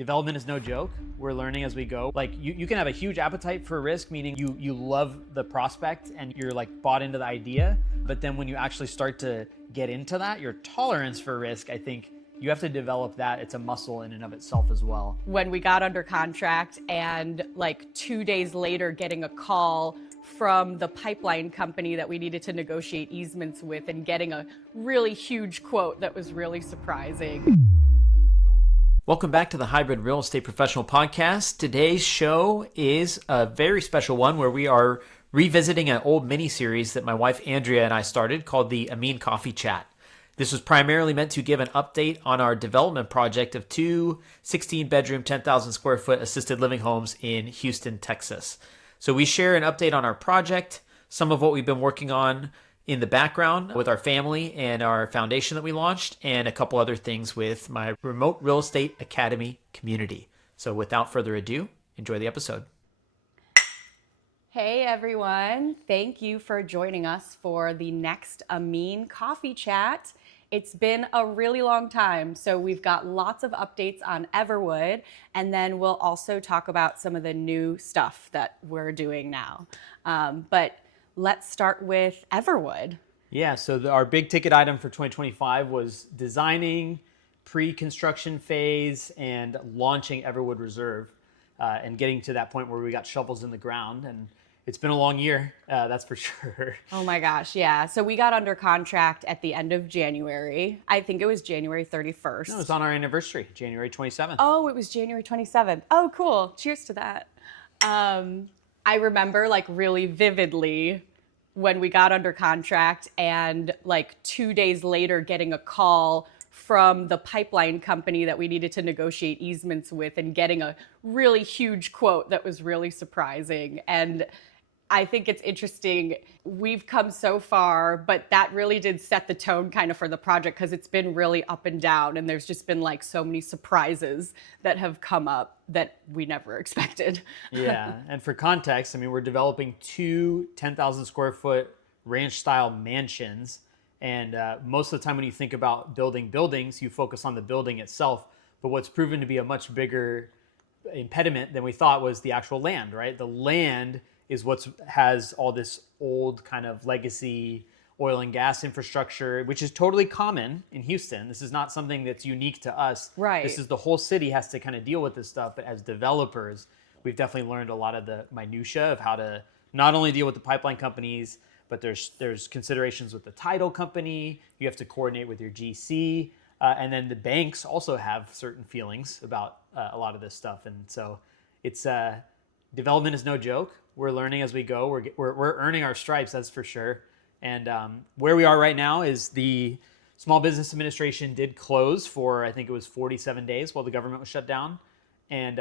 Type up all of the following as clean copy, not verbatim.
Development is no joke. We're learning as we go. Like you can have a huge appetite for risk, meaning you love the prospect and you're like bought into the idea. But then when you actually start to get into that, your tolerance for risk, I think you have to develop that. It's a muscle in and of itself as well. When we got under contract and like 2 days later getting a call from the pipeline company that we needed to negotiate easements with and getting a really huge quote that was really surprising. Welcome back to the Hybrid Real Estate Professional Podcast. Today's show is a very special one where we are revisiting an old mini-series that my wife Andrea and I started called the Ameen Coffee Chat. This was primarily meant to give an update on our development project of two 16-bedroom, 10,000 square foot assisted living homes in Houston, Texas. So we share an update on our project, some of what we've been working on in the background with our family and our foundation that we launched, and a couple other things with my Remote Real Estate Academy community. So without further ado, enjoy the episode. Hey everyone, thank you for joining us for the next Ameen Coffee Chat. It's been a really long time, so we've got lots of updates on Everwood, and then we'll also talk about some of the new stuff that we're doing now. But let's start with Everwood. Yeah, so our big ticket item for 2025 was designing, pre-construction phase, and launching Everwood Reserve, and getting to that point where we got shovels in the ground. And it's been a long year, that's for sure. Oh my gosh, yeah. So we got under contract at the end of January. I think it was January 31st. No, it was on our anniversary, January 27th. Oh, it was January 27th. Oh, cool. Cheers to that. I remember like really vividly when we got under contract and like 2 days later getting a call from the pipeline company that we needed to negotiate easements with and getting a really huge quote that was really surprising. And I think it's interesting. We've come so far, but that really did set the tone kind of for the project because it's been really up and down. And there's just been like so many surprises that have come up that we never expected. Yeah. And for context, I mean, we're developing two 10,000 square foot ranch style mansions. And most of the time when you think about building buildings, you focus on the building itself. But what's proven to be a much bigger impediment than we thought was the actual land, right? The land is what has all this old kind of legacy oil and gas infrastructure, which is totally common in Houston. This is not something that's unique to us. Right. This is the whole city has to kind of deal with this stuff. But as developers, we've definitely learned a lot of the minutia of how to not only deal with the pipeline companies, but there's considerations with the title company. You have to coordinate with your GC. And then the banks also have certain feelings about a lot of this stuff. And so it's development is no joke. We're learning as we go. We're earning our stripes, that's for sure. And where we are right now is the Small Business Administration did close for, I think it was 47 days while the government was shut down. And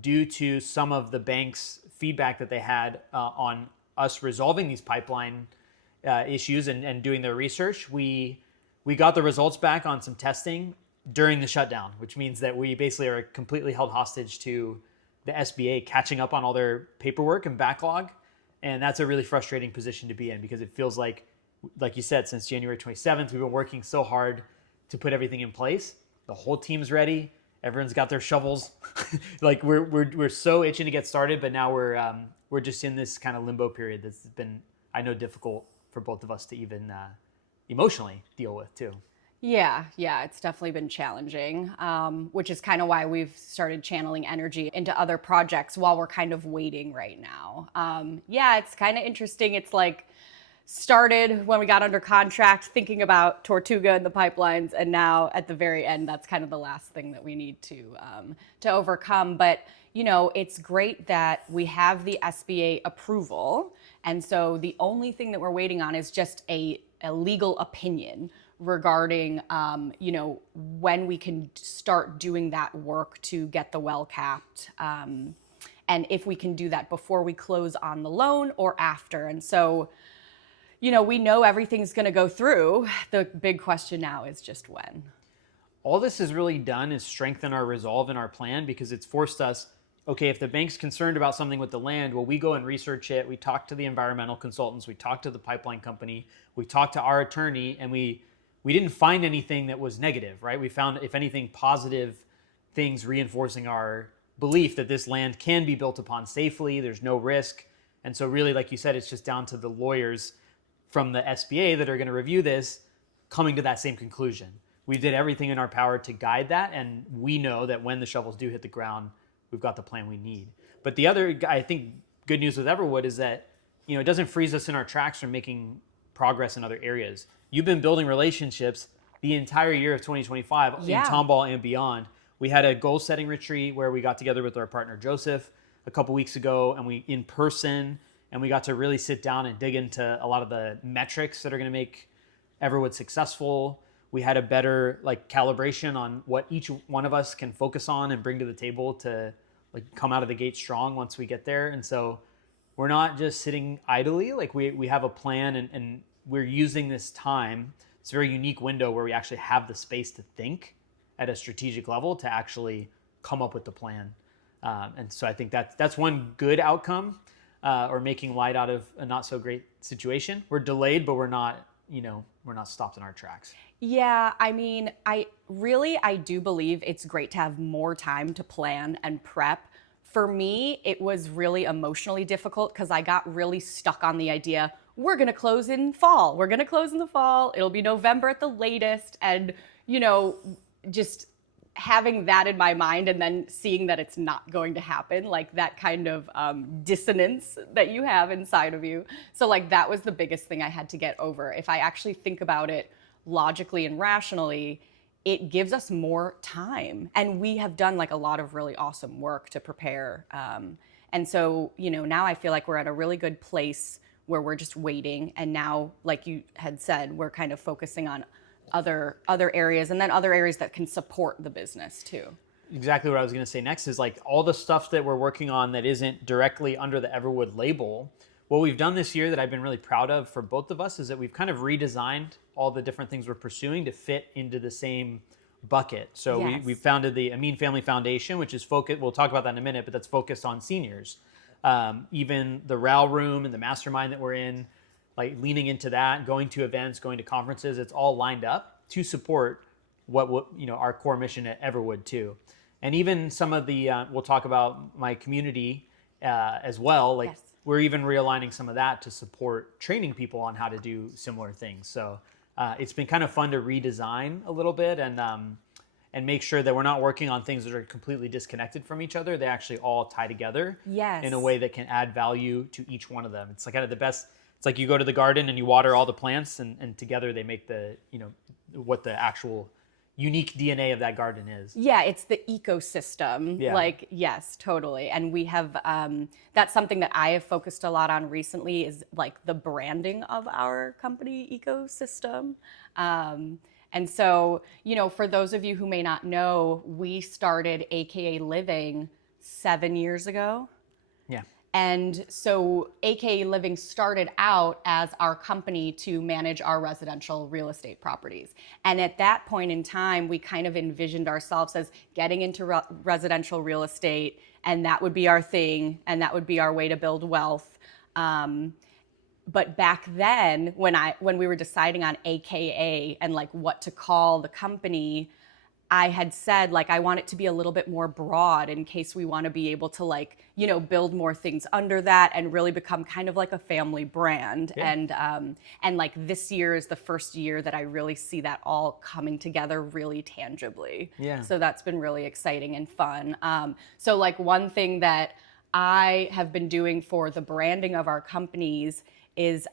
due to some of the banks' feedback that they had on us resolving these pipeline issues and doing their research, we got the results back on some testing during the shutdown, which means that we basically are completely held hostage to the SBA catching up on all their paperwork and backlog. And that's a really frustrating position to be in because it feels like you said, since January 27th, we've been working so hard to put everything in place. The whole team's ready. Everyone's got their shovels. Like we're so itching to get started, but now we're just in this kind of limbo period that's been, I know, difficult for both of us to even emotionally deal with too. Yeah, it's definitely been challenging, which is kind of why we've started channeling energy into other projects while we're kind of waiting right now. Yeah, it's kind of interesting. It's like started when we got under contract thinking about Tortuga and the pipelines, and now at the very end, that's kind of the last thing that we need to overcome. But you know, it's great that we have the SBA approval, and so the only thing that we're waiting on is just a legal opinion regarding, when we can start doing that work to get the well capped, and if we can do that before we close on the loan or after. And so, we know everything's going to go through. The big question now is just when. All this has really done is strengthen our resolve and our plan because it's forced us, okay, if the bank's concerned about something with the land, well, we go and research it. We talk to the environmental consultants. We talk to the pipeline company. We talk to our attorney, and we didn't find anything that was negative, right? We found, if anything, positive things reinforcing our belief that this land can be built upon safely. There's no risk. And so really, like you said, it's just down to the lawyers from the SBA that are going to review this coming to that same conclusion. We did everything in our power to guide that, and we know that when the shovels do hit the ground, we've got the plan we need. But the other, I think, good news with Everwood is that, it doesn't freeze us in our tracks from making progress in other areas. You've been building relationships the entire year of 2025 in Tomball and beyond. We had a goal setting retreat where we got together with our partner Joseph a couple weeks ago, and we in person, and we got to really sit down and dig into a lot of the metrics that are going to make Everwood successful. We had a better calibration on what each one of us can focus on and bring to the table to come out of the gate strong once we get there. And so we're not just sitting idly. We have a plan, and we're using this time. It's a very unique window where we actually have the space to think at a strategic level to actually come up with the plan. And so I think that's one good outcome, or making light out of a not so great situation. We're delayed, but we're not stopped in our tracks. Yeah, I mean, I do believe it's great to have more time to plan and prep. For me, it was really emotionally difficult because I got really stuck on the idea, we're going to close in fall. We're going to close in the fall. It'll be November at the latest. And, just having that in my mind and then seeing that it's not going to happen, that kind of dissonance that you have inside of you. So that was the biggest thing I had to get over. If I actually think about it logically and rationally, it gives us more time. And we have done a lot of really awesome work to prepare. And so, now I feel like we're at a really good place where we're just waiting. And now, like you had said, we're kind of focusing on other areas, and then other areas that can support the business too. Exactly what I was going to say next is all the stuff that we're working on that isn't directly under the Everwood label. What we've done this year that I've been really proud of for both of us is that we've kind of redesigned all the different things we're pursuing to fit into the same bucket. So we founded the Ameen Family Foundation, which is focused, we'll talk about that in a minute, but that's focused on seniors. Even the RAL room and the mastermind that we're in, leaning into that, going to events, going to conferences, it's all lined up to support what our core mission at Everwood too. And even some of the, we'll talk about my community as well. We're even realigning some of that to support training people on how to do similar things. So it's been kind of fun to redesign a little bit and make sure that we're not working on things that are completely disconnected from each other. They actually all tie together in a way that can add value to each one of them. It's kind of the best. It's you go to the garden and you water all the plants, and together they make the, what the actual unique DNA of that garden is. Yeah, it's the ecosystem. Yeah. Yes, totally. And we have, that's something that I have focused a lot on recently is the branding of our company ecosystem. And so, for those of you who may not know, we started AKA Living 7 years ago. Yeah. And so AKA Living started out as our company to manage our residential real estate properties. And at that point in time, we kind of envisioned ourselves as getting into residential real estate, and that would be our thing, and that would be our way to build wealth. But back then, when we were deciding on AKA and what to call the company, I had said I want it to be a little bit more broad in case we want to be able to build more things under that and really become kind of a family brand. Yeah. And this year is the first year that I really see that all coming together really tangibly. Yeah. So that's been really exciting and fun. So one thing that I have been doing for the branding of our companies is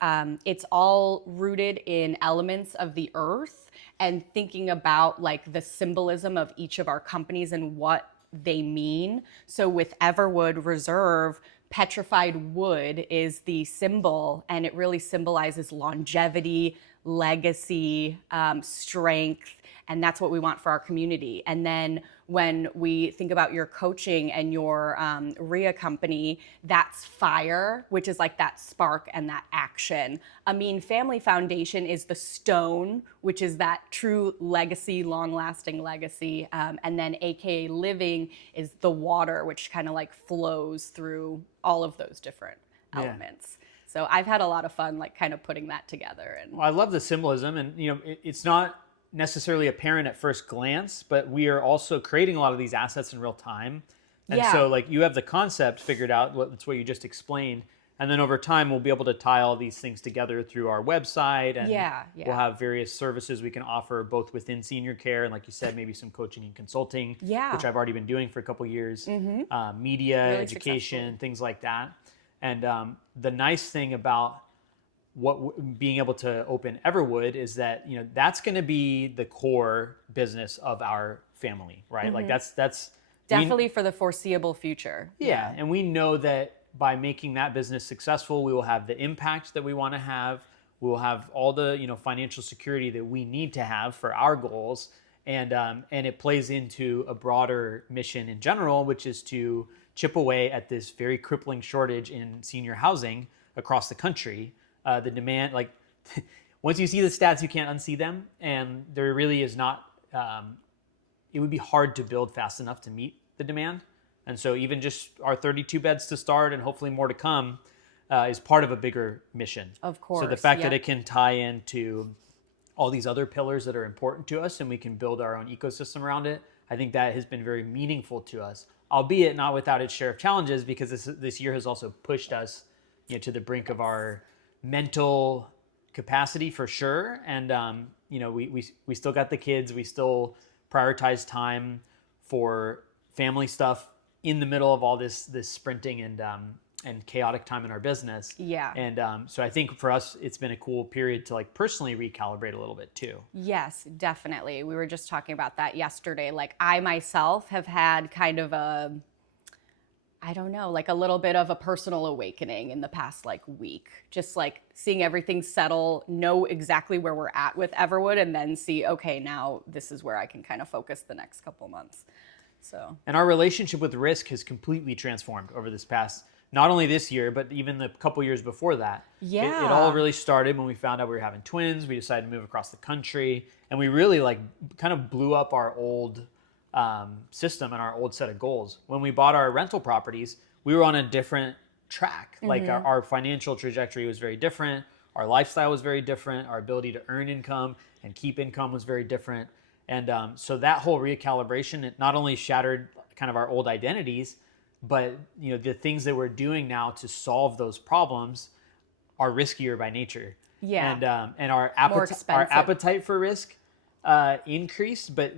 it's all rooted in elements of the earth and thinking about the symbolism of each of our companies and what they mean. So with Everwood Reserve, petrified wood is the symbol, and it really symbolizes longevity, legacy, strength, and that's what we want for our community. And then when we think about your coaching and your RIA company, that's fire, which is that spark and that action. Ameen Family Foundation is the stone, which is that true legacy, long-lasting legacy. And then AKA Living is the water, which kind of flows through all of those different elements. So I've had a lot of fun kind of putting that together. And well, I love the symbolism, and it's not necessarily apparent at first glance, but we are also creating a lot of these assets in real time. And Yeah. so like you have the concept figured out, that's what you just explained. And then over time, we'll be able to tie all these things together through our website. And we'll have various services we can offer both within senior care. And like you said, maybe some coaching and consulting, which I've already been doing for a couple of years, media, Really education, successful. things like that. And the nice thing about being able to open Everwood is that, you know, that's going to be the core business of our family, right? Like that's Definitely for the foreseeable future. yeah. And we know that by making that business successful, we will have the impact that we want to have. We will have all the, you know, financial security that we need to have for our goals. And it plays into a broader mission in general, which is to chip away at this very crippling shortage in senior housing across the country. The demand, like once you see the stats, you can't unsee them. And there really is not, it would be hard to build fast enough to meet the demand. And so even just our 32 beds to start and hopefully more to come is part of a bigger mission. Of course. So the fact that it can tie into all these other pillars that are important to us and we can build our own ecosystem around it, I think that has been very meaningful to us, albeit not without its share of challenges, because this year has also pushed us, you know, to the brink of our mental capacity for sure. And, you know, we still got the kids. We still prioritize time for family stuff in the middle of all this sprinting and chaotic time in our business. Yeah. And so I think for us, it's been a cool period to like personally recalibrate a little bit too. Yes, definitely. We were just talking about that yesterday. Like I myself have had kind of I don't know, like a little bit of a personal awakening in the past like week. Just like seeing everything settle, know exactly where we're at with Everwood, and then see, okay, now this is where I can kind of focus the next couple months. So. And our relationship with risk has completely transformed over this past, not only this year, but even the couple years before that. Yeah. It all really started when we found out we were having twins. We decided to move across the country, and we really like kind of blew up our old system and our old set of goals. When we bought our rental properties, we were on a different track. Like our financial trajectory was very different. Our lifestyle was very different. Our ability to earn income and keep income was very different. And so that whole recalibration, it not only shattered kind of our old identities, but you know the things that we're doing now to solve those problems are riskier by nature. Yeah. And our More expensive. appetite for risk increased, but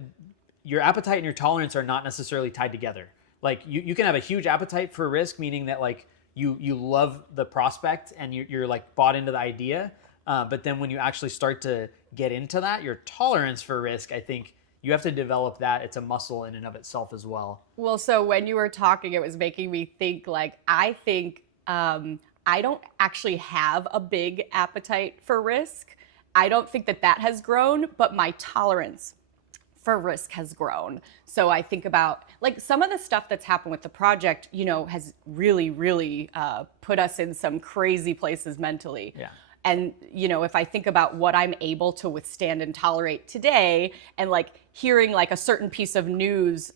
your appetite and your tolerance are not necessarily tied together. Like you can have a huge appetite for risk, meaning that like you love the prospect and you're like bought into the idea. But then when you actually start to get into that, your tolerance for risk, I think you have to develop that. It's a muscle in and of itself as well. Well, so when you were talking, it was making me think like, I think I don't actually have a big appetite for risk. I don't think that has grown, but my tolerance for risk has grown. So I think about like some of the stuff that's happened with the project, you know, has really, really put us in some crazy places mentally. Yeah. And, you know, if I think about what I'm able to withstand and tolerate today and like hearing like a certain piece of news,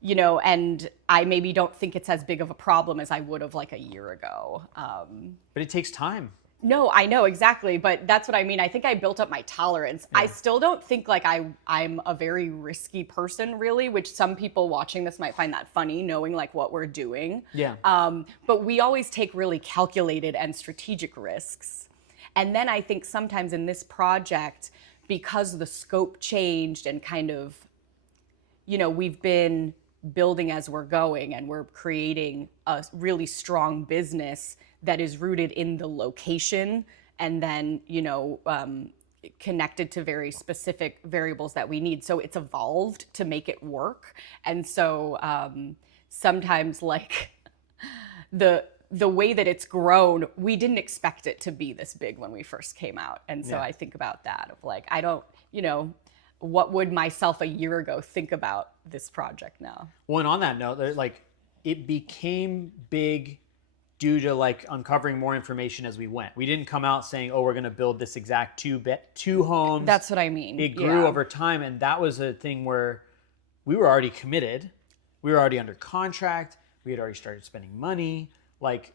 you know, and I maybe don't think it's as big of a problem as I would have like a year ago. But it takes time. No, I know exactly, but that's what I mean. I think I built up my tolerance. Yeah. I still don't think like I'm a very risky person really, which some people watching this might find that funny, knowing like what we're doing. Yeah. But we always take really calculated and strategic risks. And then I think sometimes in this project, because the scope changed and kind of, you know, we've been building as we're going and we're creating a really strong business that is rooted in the location and then, you know, connected to very specific variables that we need. So it's evolved to make it work. And so sometimes like the way that it's grown, we didn't expect it to be this big when we first came out. And so I think about that of like, I don't, you know, what would myself a year ago think about this project now? Well, and on that note, like it became big due to like uncovering more information as we went. We didn't come out saying, oh, we're going to build this exact two homes. That's what I mean. It grew over time. And that was a thing where we were already committed. We were already under contract. We had already started spending money. Like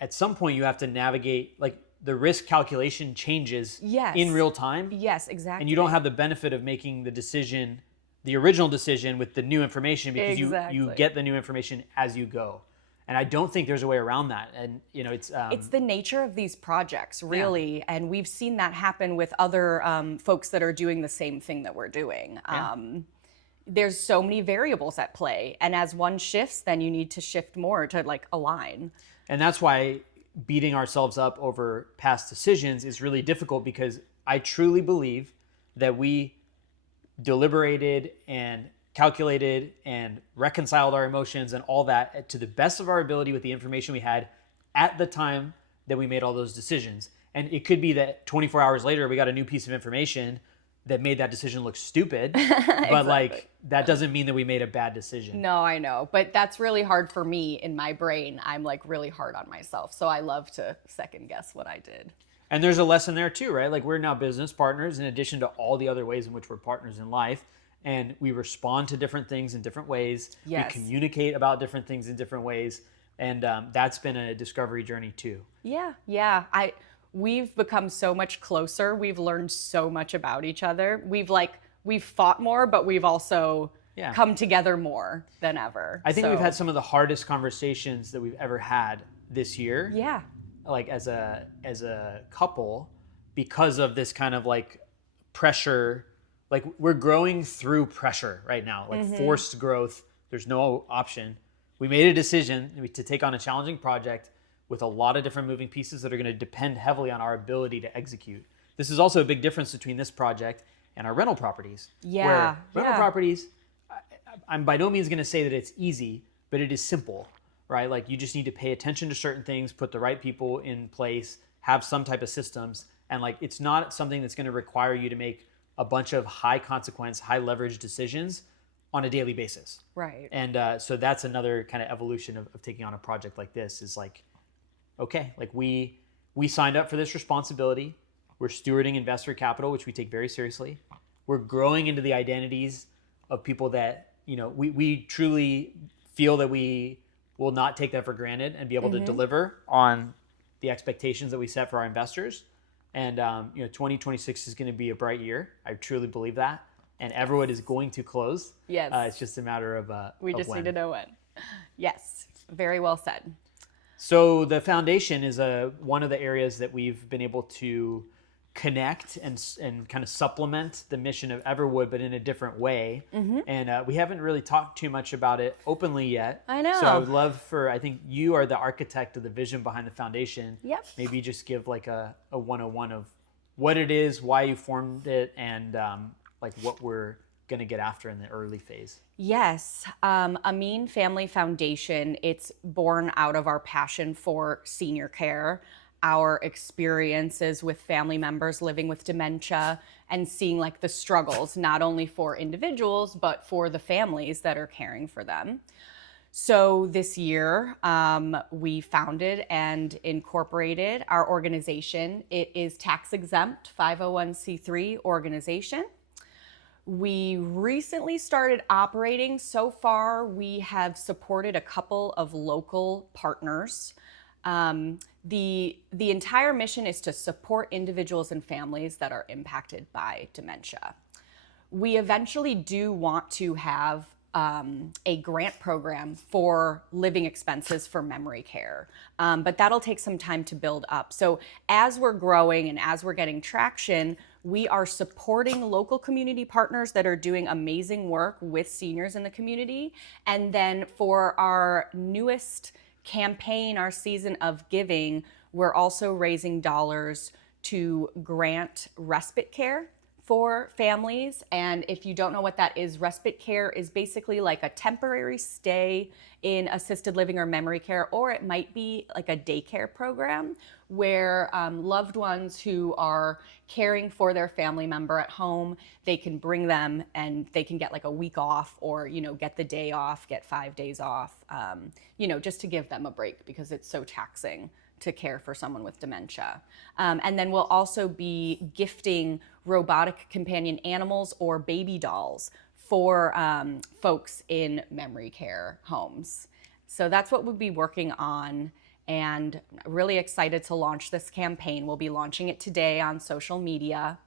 at some point you have to navigate, like the risk calculation changes Yes. in real time. Yes, exactly. And you don't have the benefit of making the original decision with the new information, because you Exactly. get the new information as you go. And I don't think there's a way around that. And it's the nature of these projects, really. And we've seen that happen with other folks that are doing the same thing that we're doing. There's so many variables at play. And as one shifts, then you need to shift more to like align. And that's why beating ourselves up over past decisions is really difficult, because I truly believe that we deliberated and calculated and reconciled our emotions and all that to the best of our ability with the information we had at the time that we made all those decisions. And it could be that 24 hours later, we got a new piece of information that made that decision look stupid. But like, that doesn't mean that we made a bad decision. No, I know. But that's really hard for me in my brain. I'm like really hard on myself. So I love to second guess what I did. And there's a lesson there too, right? Like, we're now business partners in addition to all the other ways in which we're partners in life. And we respond to different things in different ways. Yes. We communicate about different things in different ways. And that's been a discovery journey too. Yeah. We've become so much closer. We've learned so much about each other. We've fought more, but we've also come together more than ever. I think we've had some of the hardest conversations that we've ever had this year. Yeah. Like as a couple, because of this kind of like pressure. Like, we're growing through pressure right now, like forced growth. There's no option. We made a decision to take on a challenging project with a lot of different moving pieces that are going to depend heavily on our ability to execute. This is also a big difference between this project and our rental properties. Yeah. Where rental properties, I'm by no means going to say that it's easy, but it is simple, right? Like, you just need to pay attention to certain things, put the right people in place, have some type of systems. And like, it's not something that's going to require you to make a bunch of high consequence, high leverage decisions on a daily basis. Right. And so that's another kind of evolution of taking on a project like this, is like, okay, like we signed up for this responsibility. We're stewarding investor capital, which we take very seriously. We're growing into the identities of people that, we truly feel that we will not take that for granted and be able to deliver on the expectations that we set for our investors. And 2026 is going to be a bright year. I truly believe that. And Everwood is going to close. Yes. It's just a matter of we just when. need to know when. Yes. Very well said. So the foundation is one of the areas that we've been able to connect and kind of supplement the mission of Everwood, but in a different way. And we haven't really talked too much about it openly yet. I know. So I would love I think you are the architect of the vision behind the foundation. Yep. Maybe just give like a 101 of what it is, why you formed it, and like what we're going to get after in the early phase. Yes. Ameen Family Foundation, it's born out of our passion for senior care, our experiences with family members living with dementia, and seeing like the struggles, not only for individuals, but for the families that are caring for them. So this year, we founded and incorporated our organization. It is tax-exempt 501c3 organization. We recently started operating. So far, we have supported a couple of local partners. The entire mission is to support individuals and families that are impacted by dementia. We eventually do want to have a grant program for living expenses for memory care, but that'll take some time to build up. So as we're growing and as we're getting traction, we are supporting local community partners that are doing amazing work with seniors in the community. And then for our newest campaign, our season of giving, we're also raising dollars to grant respite care for families. And if you don't know what that is, respite care is basically like a temporary stay in assisted living or memory care, or it might be like a daycare program where loved ones who are caring for their family member at home, they can bring them and they can get like a week off, or get the day off, get 5 days off, just to give them a break because it's so taxing to care for someone with dementia. And then we'll also be gifting robotic companion animals or baby dolls for folks in memory care homes. So that's what we'll be working on. and really excited to launch this campaign. We'll be launching it today on social media.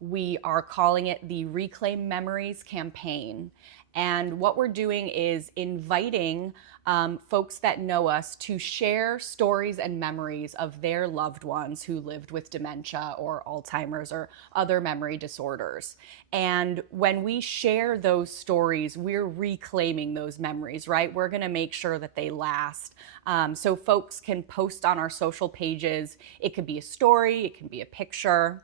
We are calling it the Reclaim Memories campaign. And what we're doing is inviting folks that know us to share stories and memories of their loved ones who lived with dementia or Alzheimer's or other memory disorders. And when we share those stories, we're reclaiming those memories, right? We're gonna make sure that they last. So folks can post on our social pages. It could be a story, it can be a picture.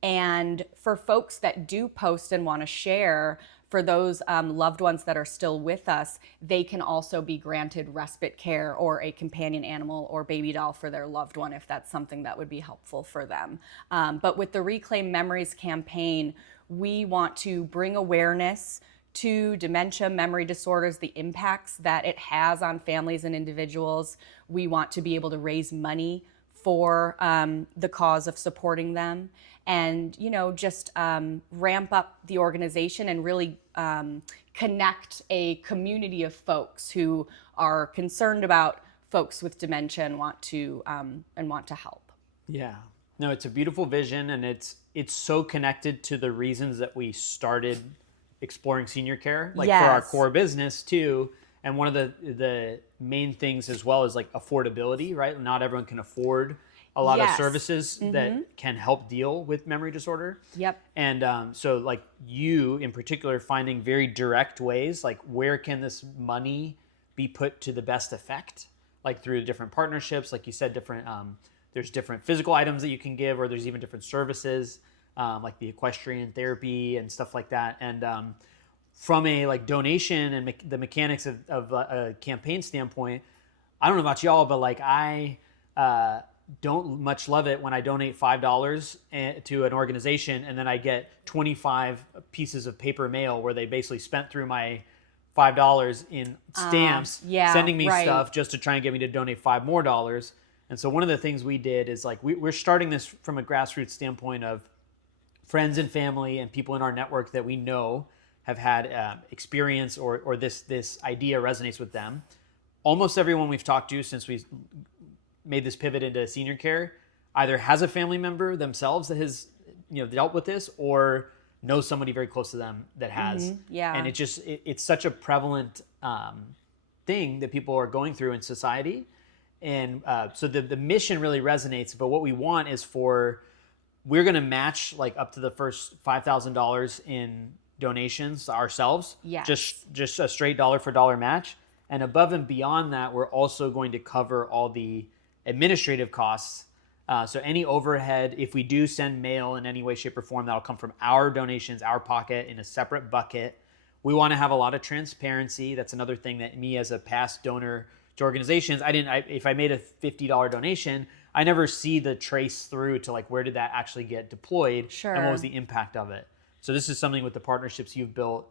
And for folks that do post and want to share, for those loved ones that are still with us, they can also be granted respite care or a companion animal or baby doll for their loved one if that's something that would be helpful for them. But with the Reclaim Memories campaign, we want to bring awareness to dementia, memory disorders, the impacts that it has on families and individuals. We want to be able to raise money for the cause of supporting them, and just ramp up the organization and really connect a community of folks who are concerned about folks with dementia and want to help. Yeah, no, it's a beautiful vision, and it's so connected to the reasons that we started exploring senior care, like for our core business too. And one of the main things as well is like affordability, right? Not everyone can afford a lot of services that can help deal with memory disorder. Yep. And so like you in particular finding very direct ways, like where can this money be put to the best effect? Like through different partnerships, like you said, there's different physical items that you can give, or there's even different services, like the equestrian therapy and stuff like that. And from a like donation and the mechanics of a campaign standpoint, I don't know about y'all, but like I don't much love it when I donate $5 to an organization and then I get 25 pieces of paper mail where they basically spent through my $5 in stamps, sending me stuff just to try and get me to donate $5 more. And so one of the things we did is like we're starting this from a grassroots standpoint of friends and family and people in our network that we know have had experience or this idea resonates with them. Almost everyone we've talked to since we made this pivot into senior care either has a family member themselves that has dealt with this or knows somebody very close to them that has. And it's such a prevalent thing that people are going through in society. And so the mission really resonates, but what we want is we're going to match like up to the first $5,000 in donations ourselves. Just a straight dollar for dollar match. And above and beyond that, we're also going to cover all the administrative costs. So any overhead, if we do send mail in any way, shape, or form, that'll come from our donations, our pocket in a separate bucket. We want to have a lot of transparency. That's another thing that me as a past donor to organizations, if I made a $50 donation, I never see the trace through to like, where did that actually get deployed? And what was the impact of it? So this is something with the partnerships you've built,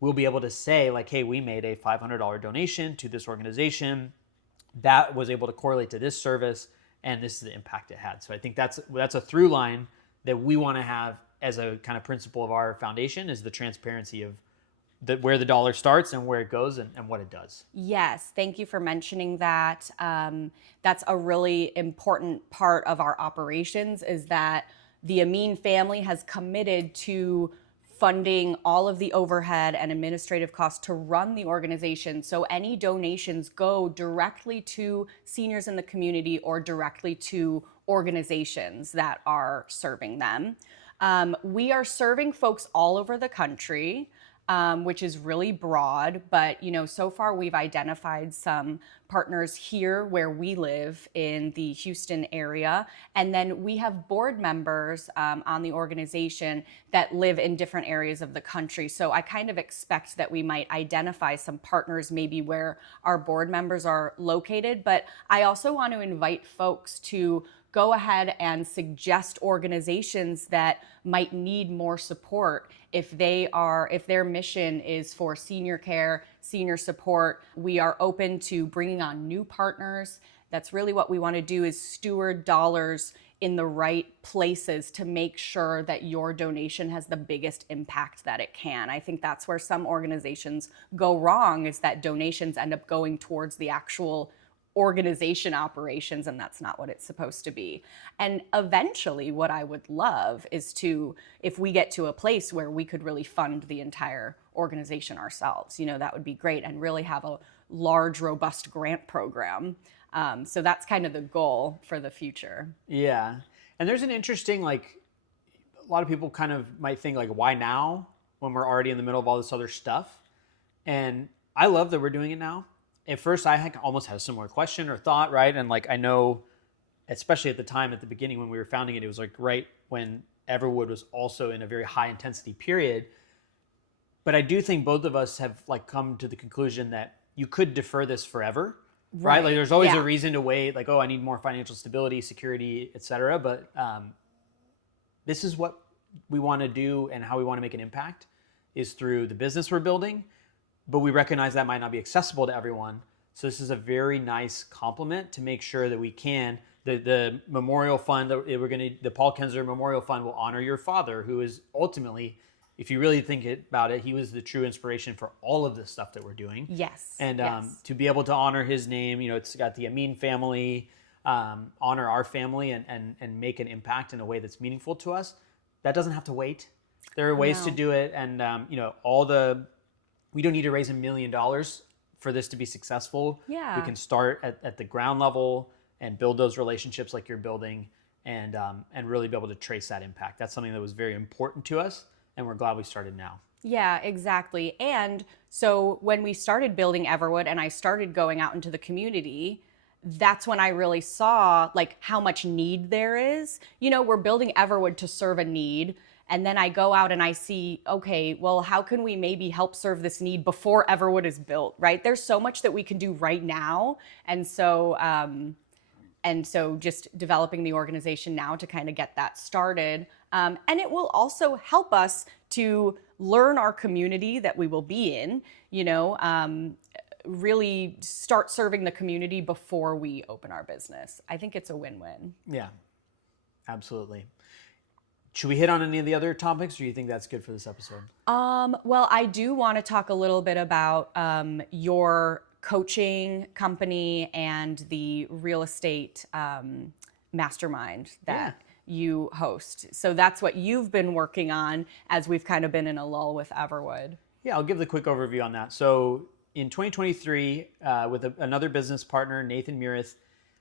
we'll be able to say like, hey, we made a $500 donation to this organization that was able to correlate to this service, and this is the impact it had. So I think that's a through line that we want to have as a kind of principle of our foundation, is the transparency of where the dollar starts and where it goes and what it does. Yes, thank you for mentioning that. That's a really important part of our operations, is that the Ameen family has committed to funding all of the overhead and administrative costs to run the organization. So any donations go directly to seniors in the community or directly to organizations that are serving them. We are serving folks all over the country. Which is really broad, but so far we've identified some partners here where we live in the Houston area, and then we have board members on the organization that live in different areas of the country. So I kind of expect that we might identify some partners maybe where our board members are located, but I also want to invite folks to go ahead and suggest organizations that might need more support if their mission is for senior care, senior support. We are open to bringing on new partners. That's really what we want to do, is steward dollars in the right places to make sure that your donation has the biggest impact that it can. I think that's where some organizations go wrong, is that donations end up going towards the actual organization operations, and that's not what it's supposed to be. And eventually what I would love is to, if we get to a place where we could really fund the entire organization ourselves, that would be great, and really have a large, robust grant program. So that's kind of the goal for the future. Yeah. And there's an interesting, like, a lot of people kind of might think, like, why now when we're already in the middle of all this other stuff? And I love that we're doing it now. At first, I almost had a similar question or thought, right? And like, I know, especially at the time, at the beginning when we were founding it, it was like right when Everwood was also in a very high intensity period. But I do think both of us have like come to the conclusion that you could defer this forever, right? Like there's always a reason to wait, like, oh, I need more financial stability, security, et cetera. But this is what we want to do, and how we want to make an impact is through the business we're building. But we recognize that might not be accessible to everyone. So this is a very nice complement to make sure that we can. The memorial fund that the Paul Kenzer Memorial Fund will honor your father, who is ultimately, if you really think about it, he was the true inspiration for all of this stuff that we're doing. Yes. And to be able to honor his name, it's got the Ameen family, honor our family, and make an impact in a way that's meaningful to us. That doesn't have to wait. There are ways to do it, and we don't need to raise $1 million for this to be successful. Yeah. We can start at the ground level and build those relationships like you're building, and really be able to trace that impact. That's something that was very important to us, and we're glad we started now. Yeah, exactly. And so when we started building Everwood and I started going out into the community, that's when I really saw like how much need there is. We're building Everwood to serve a need. And then I go out and I see, okay, well, how can we maybe help serve this need before Everwood is built, right? There's so much that we can do right now. And so just developing the organization now to kind of get that started. And it will also help us to learn our community that we will be in, really start serving the community before we open our business. I think it's a win-win. Yeah, absolutely. Should we hit on any of the other topics, or do you think that's good for this episode? Well, I do want to talk a little bit about your coaching company and the real estate mastermind that you host. So that's what you've been working on as we've kind of been in a lull with Everwood. Yeah, I'll give the quick overview on that. So in 2023, with another business partner, Nathan Murith,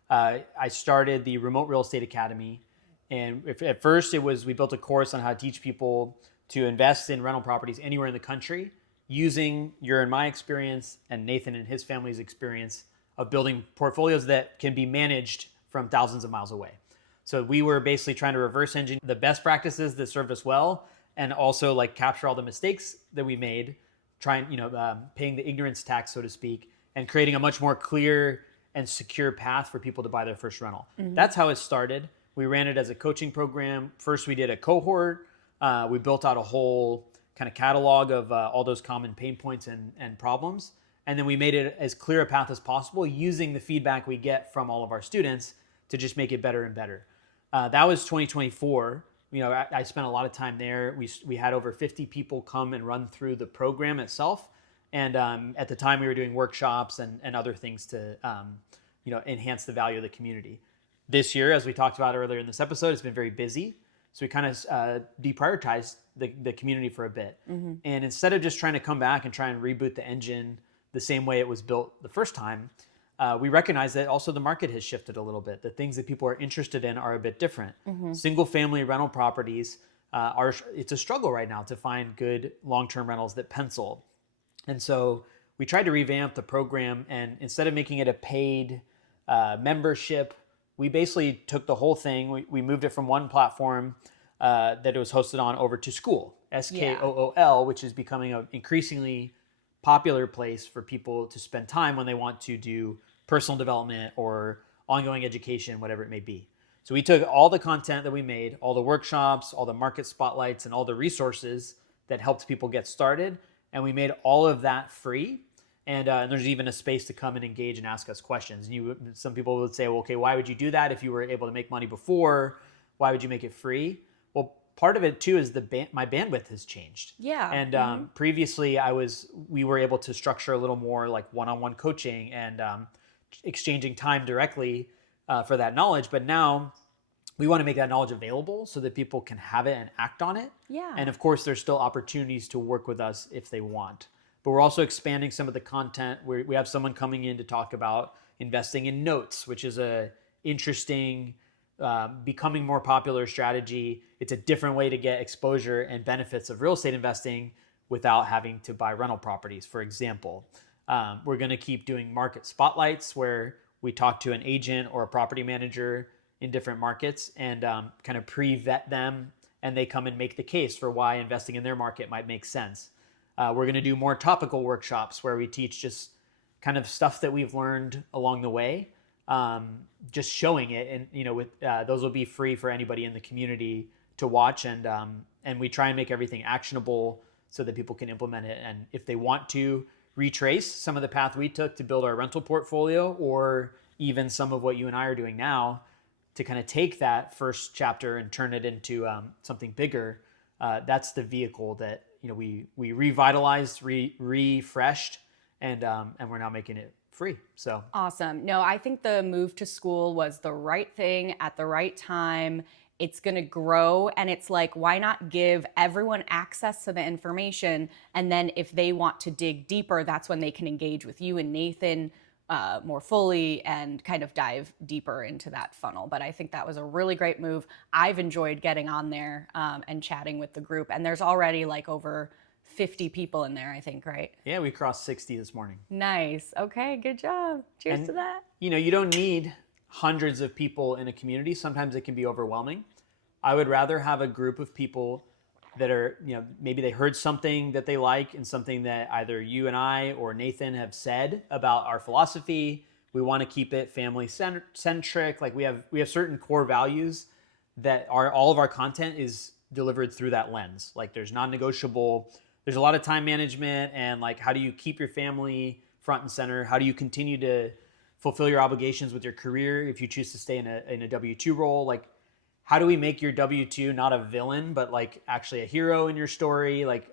I started the Remote Real Estate Academy. And at first we built a course on how to teach people to invest in rental properties anywhere in the country using your and my experience and Nathan and his family's experience of building portfolios that can be managed from thousands of miles away. So we were basically trying to reverse engineer the best practices that served us well, and also like capture all the mistakes that we made, paying the ignorance tax, so to speak, and creating a much more clear and secure path for people to buy their first rental. Mm-hmm. That's how it started. We ran it as a coaching program. First, we did a cohort. We built out a whole kind of catalog of all those common pain points and problems. And then we made it as clear a path as possible using the feedback we get from all of our students to just make it better and better. That was 2024. I spent a lot of time there. We had over 50 people come and run through the program itself. And at the time, we were doing workshops and other things to enhance the value of the community. This year, as we talked about earlier in this episode, it's been very busy. So we kind of deprioritized the community for a bit. Mm-hmm. And instead of just trying to come back and try and reboot the engine the same way it was built the first time, we recognize that also the market has shifted a little bit. The things that people are interested in are a bit different. Mm-hmm. Single family rental properties, it's a struggle right now to find good long-term rentals that pencil. And so we tried to revamp the program, and instead of making it a paid membership, we basically took the whole thing. We moved it from one platform that it was hosted on over to Skool, Skool, which is becoming an increasingly popular place for people to spend time when they want to do personal development or ongoing education, whatever it may be. So we took all the content that we made, all the workshops, all the market spotlights, and all the resources that helped people get started, and we made all of that free. And there's even a space to come and engage and ask us questions. Some people would say, well, okay, why would you do that if you were able to make money before? Why would you make it free? Well, part of it too is my bandwidth has changed. Yeah. And previously we were able to structure a little more like one-on-one coaching and exchanging time directly for that knowledge. But now we want to make that knowledge available so that people can have it and act on it. Yeah. And of course, there's still opportunities to work with us if they want. But we're also expanding some of the content. We have someone coming in to talk about investing in notes, which is a interesting, becoming more popular strategy. It's a different way to get exposure and benefits of real estate investing without having to buy rental properties, for example. We're going to keep doing market spotlights where we talk to an agent or a property manager in different markets and kind of pre-vet them, and they come and make the case for why investing in their market might make sense. We're going to do more topical workshops where we teach just kind of stuff that we've learned along the way, just showing it. And with those will be free for anybody in the community to watch, and we try and make everything actionable so that people can implement it. And if they want to retrace some of the path we took to build our rental portfolio, or even some of what you and I are doing now to kind of take that first chapter and turn it into something bigger, that's the vehicle that we revitalized, refreshed, and we're now making it free. So awesome. No, I think the move to Skool was the right thing at the right time. It's going to grow, and it's like, why not give everyone access to the information? And then if they want to dig deeper, that's when they can engage with you and Nathan more fully and kind of dive deeper into that funnel. But I think that was a really great move. I've enjoyed getting on there and chatting with the group. And there's already like over 50 people in there, I think, right? Yeah, we crossed 60 this morning. Nice. Okay, good job. Cheers to that. You don't need hundreds of people in a community. Sometimes it can be overwhelming. I would rather have a group of people that are, maybe they heard something that they like and something that either you and I or Nathan have said about our philosophy. We want to keep it family centric. Like we have certain core values that all of our content is delivered through that lens. Like there's non-negotiable, there's a lot of time management, and like, how do you keep your family front and center? How do you continue to fulfill your obligations with your career if you choose to stay in a W-2 role? Like, how do we make your W-2 not a villain, but like actually a hero in your story? Like,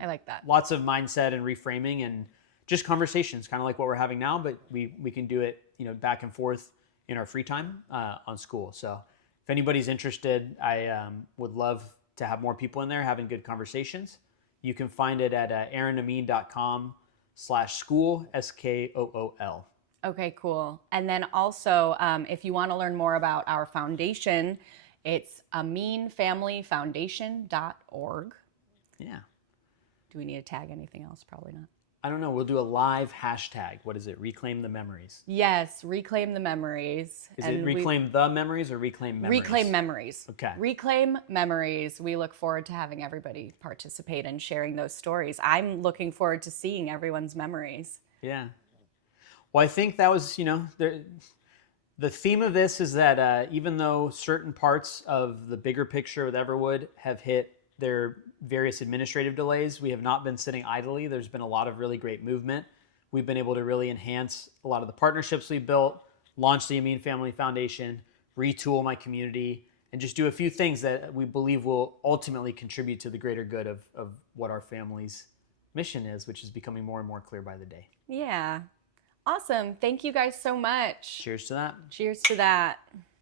I like that. Lots of mindset and reframing and just conversations, kind of like what we're having now, but we can do it, back and forth in our free time on Skool. So if anybody's interested, I would love to have more people in there having good conversations. You can find it at aaronameen.com/Skool, Skool. Okay, cool. And then also, if you want to learn more about our foundation, it's ameenfamilyfoundation.org. Yeah. Do we need to tag anything else? Probably not. I don't know. We'll do a live hashtag. What is it? Reclaim the memories. Yes, reclaim the memories. Is it reclaim the memories or reclaim memories? Reclaim memories. Okay. Reclaim memories. We look forward to having everybody participate and sharing those stories. I'm looking forward to seeing everyone's memories. Yeah. Well, I think that was, the theme of this is that even though certain parts of the bigger picture with Everwood have hit their various administrative delays, we have not been sitting idly. There's been a lot of really great movement. We've been able to really enhance a lot of the partnerships we built, launch the Ameen Family Foundation, retool my community, and just do a few things that we believe will ultimately contribute to the greater good of what our family's mission is, which is becoming more and more clear by the day. Yeah. Awesome. Thank you guys so much. Cheers to that. Cheers to that.